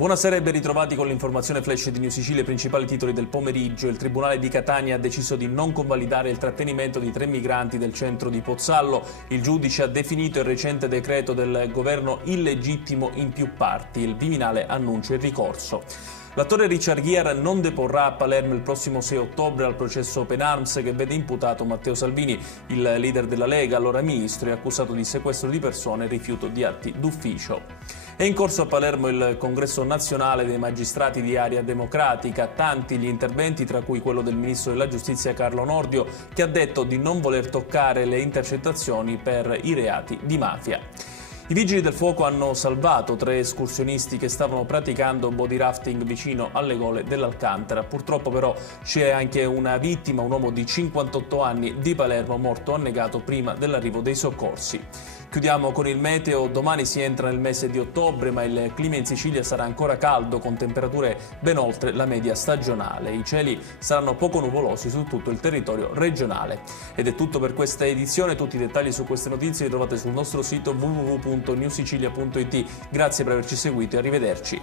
Buonasera e ben ritrovati con l'informazione flash di New Sicilia, i principali titoli del pomeriggio. Il Tribunale di Catania ha deciso di non convalidare il trattenimento di 3 migranti del centro di Pozzallo. Il giudice ha definito il recente decreto del governo illegittimo in più parti. Il Viminale annuncia il ricorso. L'attore Richard Gere non deporrà a Palermo il prossimo 6 ottobre al processo Open Arms che vede imputato Matteo Salvini. Il leader della Lega, allora ministro, è accusato di sequestro di persone e rifiuto di atti d'ufficio. È in corso a Palermo il congresso nazionale dei magistrati di Area Democratica. Tanti gli interventi, tra cui quello del ministro della giustizia Carlo Nordio, che ha detto di non voler toccare le intercettazioni per i reati di mafia. I vigili del fuoco hanno salvato 3 escursionisti che stavano praticando body rafting vicino alle gole dell'Alcantara. Purtroppo però c'è anche una vittima, un uomo di 58 anni di Palermo, morto annegato prima dell'arrivo dei soccorsi. Chiudiamo con il meteo. Domani si entra nel mese di ottobre, ma il clima in Sicilia sarà ancora caldo, con temperature ben oltre la media stagionale. I cieli saranno poco nuvolosi su tutto il territorio regionale. Ed è tutto per questa edizione. Tutti i dettagli su queste notizie li trovate sul nostro sito www.newsicilia.it. Grazie per averci seguito e arrivederci.